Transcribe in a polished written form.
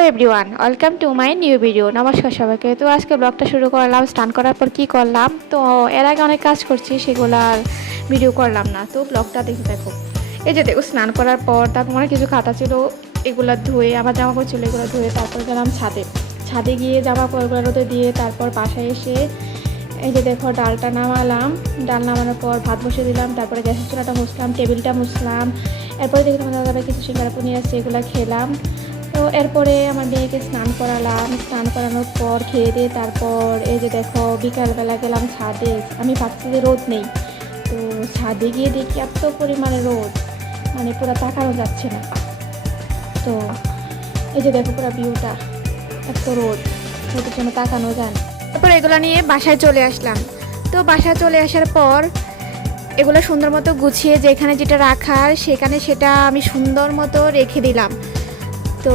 Hello everyone, welcome to my new video. নমস্কার সবাইকে। তো আজকে ব্লগটা শুরু করলাম স্নান করার পর কি করলাম। তো এর আগে অনেক কাজ করছি, সেগুলার ভিডিও করলাম না। তো ব্লগটা দেখে দেখো। এই যে দেখো, স্নান করার পর তারপর অনেক কিছু খাতা ছিল, এগুলো ধুয়ে, আমার জামা কাপড় ছিল এগুলো ধুয়ে তারপর গেলাম ছাদে। ছাদে গিয়ে জামা কাপড়গুলো রোদে দিয়ে তারপর বাসায় এসে এই যে দেখো ডালটা নামালাম। ডাল নামানোর পর ভাত বসিয়ে দিলাম, তারপরে গ্যাসের চুলাটা মুছলাম, টেবিলটা মুছলাম। এরপরে দেখি তোমাদের দাদা কিছু সিঙ্গারা পনির আছে, এগুলো খেলাম। তো এরপরে আমার মেয়েকে স্নান করালাম। স্নান করানোর পর খেয়ে দিয়ে তারপর এই যে দেখো বিকালবেলা গেলাম ছাদে। আমি ভাবছি যে রোদ নেই, তো ছাদে গিয়ে দেখি এত পরিমাণে রোদ, মানে পুরো তাকানো যাচ্ছে না। তো এই যে দেখো পুরো ভিউটা, এত রোদ, রোদের জন্য তাকানো যায় না। তারপর এগুলো নিয়ে বাসায় চলে আসলাম। তো বাসায় চলে আসার পর এগুলো সুন্দর মতো গুছিয়ে যেখানে যেটা রাখার সেখানে সেটা আমি সুন্দর মতো রেখে দিলাম। তো